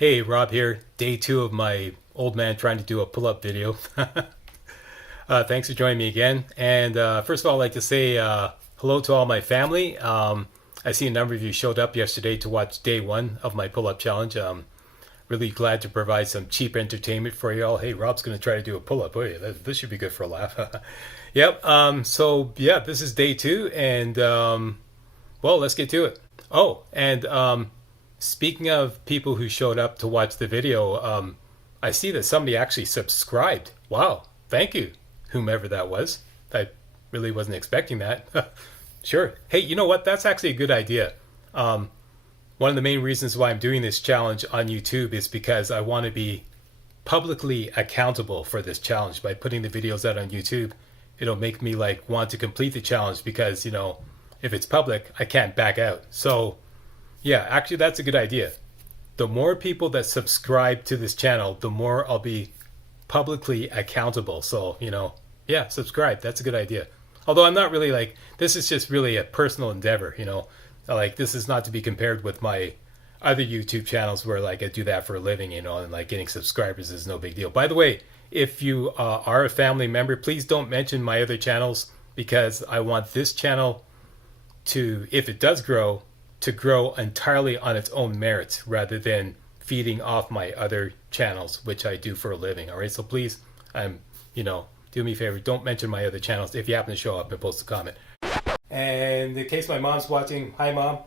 Hey, Rob here. Day 2 of my old man trying to do a pull-up video. Thanks for joining me again. And first of all, I'd like to say hello to all my family. I see a number of you showed up yesterday to watch day 1 of my pull-up challenge. Really glad to provide some cheap entertainment for you all. Hey, Rob's going to try to do a pull-up. Oh, yeah, this should be good for a laugh. Yep. This is day 2, and well, let's get to it. Oh, and speaking of people who showed up to watch the video, I see that somebody actually subscribed. Wow, thank you, whomever that was. I really wasn't expecting that. Sure. Hey, you know what? That's actually a good idea. One of the main reasons why I'm doing this challenge on YouTube is because I want to be publicly accountable for this challenge. By putting the videos out on YouTube, it'll make me want to complete the challenge because, if it's public, I can't back out. So yeah, actually, that's a good idea. The more people that subscribe to this channel, the more I'll be publicly accountable. So, yeah, subscribe. That's a good idea. Although I'm not really this is just really a personal endeavor, this is not to be compared with my other YouTube channels where I do that for a living, and getting subscribers is no big deal. By the way, if you are a family member, please don't mention my other channels because I want this channel to, if it does grow, to grow entirely on its own merits rather than feeding off my other channels, which I do for a living. All right, so please, do me a favor, don't mention my other channels if you happen to show up and post a comment. And in case my mom's watching, hi mom,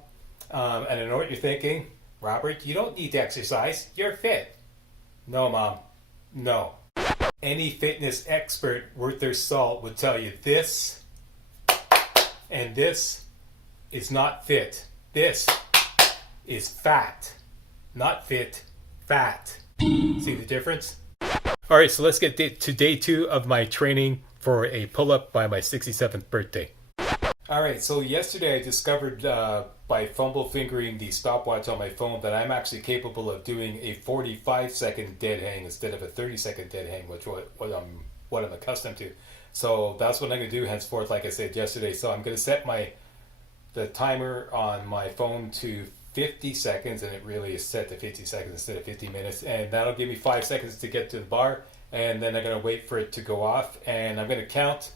and I know what you're thinking, Robert, you don't need to exercise, you're fit. No mom, no. Any fitness expert worth their salt would tell you this and this is not fit. This is fat, not fit, fat. See the difference? All right, so let's get to day 2 of my training for a pull-up by my 67th birthday. All right, so yesterday I discovered by fumble fingering the stopwatch on my phone that I'm actually capable of doing a 45-second dead hang instead of a 30-second dead hang, which what I'm accustomed to. So that's what I'm going to do henceforth, like I said yesterday. So I'm going to set the timer on my phone to 50 seconds, and it really is set to 50 seconds instead of 50 minutes, and that'll give me 5 seconds to get to the bar, and then I'm going to wait for it to go off, and I'm going to count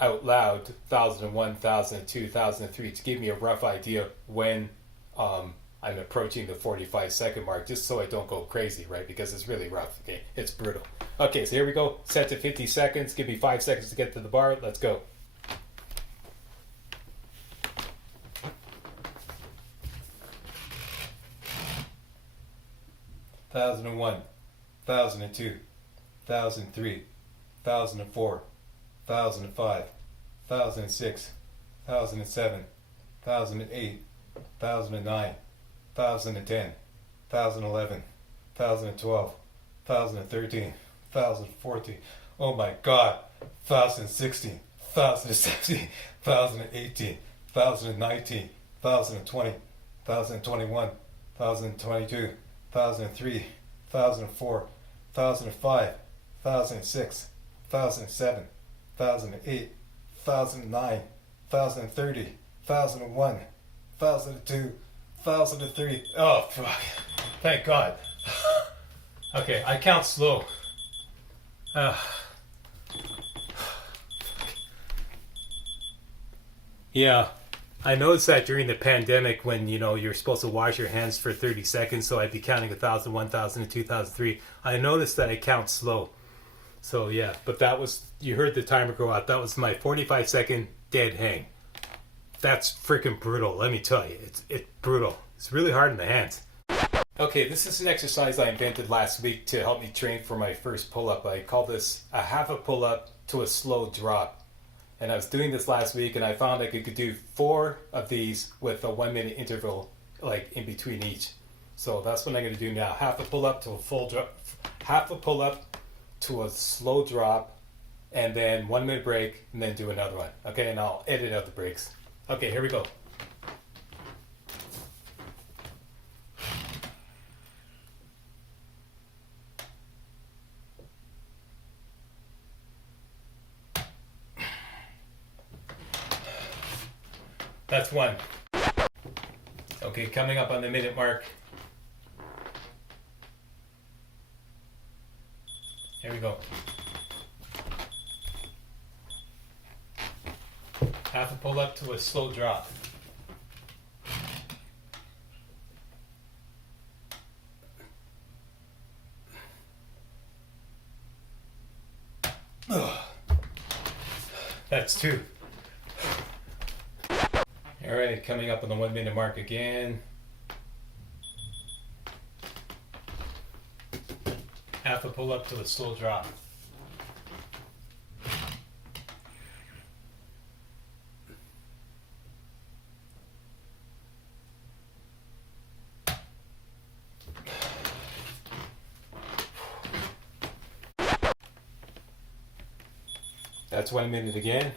out loud 1001, 1002, 1003 to give me a rough idea when I'm approaching the 45-second mark, just so I don't go crazy, right? Because it's really rough. Okay, it's brutal. Okay, so here we go. Set to 50 seconds. Give me 5 seconds to get to the bar. Let's go. 1001, 1002, 1003, 1004, 1005, 1006, 1007, 1008, 1009, 1010, 1011, 1012, 1013, 1014. Oh my God, 1016, 1017, 1018, 1019, 1020, 1021, 1022, 1003, 1004, 1005, 1006, 1007, 1008, 1009, 1030, 1001, 1002, 1003. Oh, fuck. Thank God. Okay, I count slow. Yeah. I noticed that during the pandemic when, you're supposed to wash your hands for 30 seconds, so I'd be counting 1,000, 1,002, 1,003. I noticed that I count slow. So yeah, but you heard the timer go out. That was my 45-second dead hang. That's freaking brutal, let me tell you. It's brutal. It's really hard in the hands. Okay, this is an exercise I invented last week to help me train for my first pull-up. I call this a half a pull-up to a slow drop. And I was doing this last week, and I found I could do 4 of these with a 1-minute interval, in between each. So that's what I'm going to do now. Half a pull-up to a full drop, half a pull-up to a slow drop, and then 1-minute break, and then do another one. Okay, and I'll edit out the breaks. Okay, here we go. That's 1. Okay, coming up on the minute mark. Here we go. Half a pull up to a slow drop. Ugh. That's 2. All right, coming up on the 1 minute mark again. Half a pull up to a slow drop. That's 1 minute again.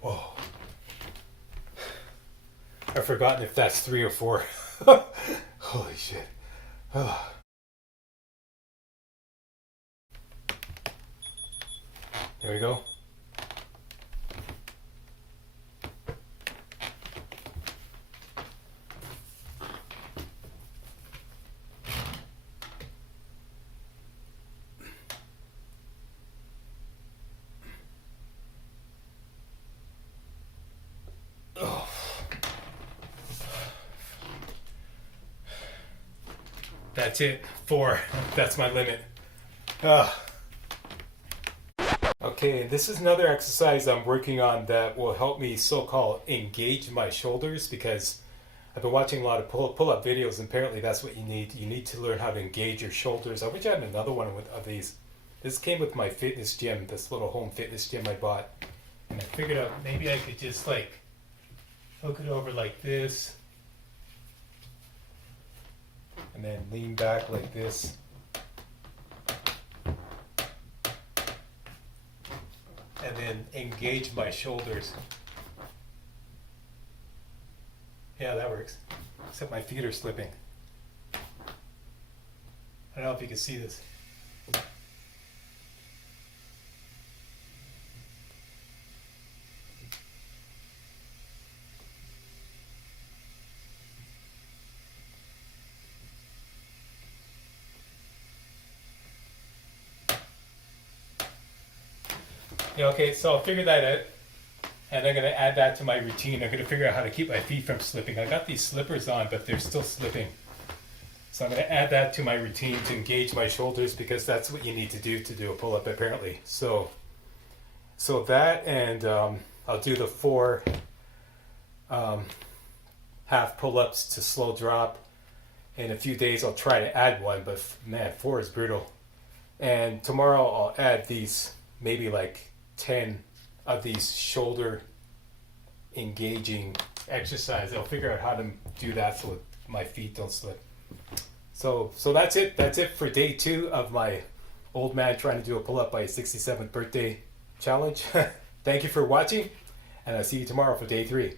Whoa. I've forgotten if that's 3 or 4. Holy shit. Oh. There we go. Oh. That's it. 4. That's my limit. Okay, this is another exercise I'm working on that will help me so-called engage my shoulders, because I've been watching a lot of pull-up videos, and apparently that's what you need. You need to learn how to engage your shoulders. I wish I had another one of these. This came with my fitness gym, this little home fitness gym I bought. And I figured out maybe I could just like hook it over like this. And then lean back like this. And then engage my shoulders. Yeah, that works. Except my feet are slipping. I don't know if you can see this. Yeah, okay, so I'll figure that out. And I'm going to add that to my routine. I'm going to figure out how to keep my feet from slipping. I got these slippers on, but they're still slipping. So I'm going to add that to my routine to engage my shoulders, because that's what you need to do a pull-up apparently. So that, and I'll do the 4 half pull-ups to slow drop. In a few days I'll try to add one, but man, 4 is brutal. And tomorrow I'll add these, maybe like 10 of these shoulder engaging exercises. I'll figure out how to do that so my feet don't slip. So that's it. That's it for day 2 of my old man trying to do a pull-up by his 67th birthday challenge. Thank you for watching, and I'll see you tomorrow for day 3.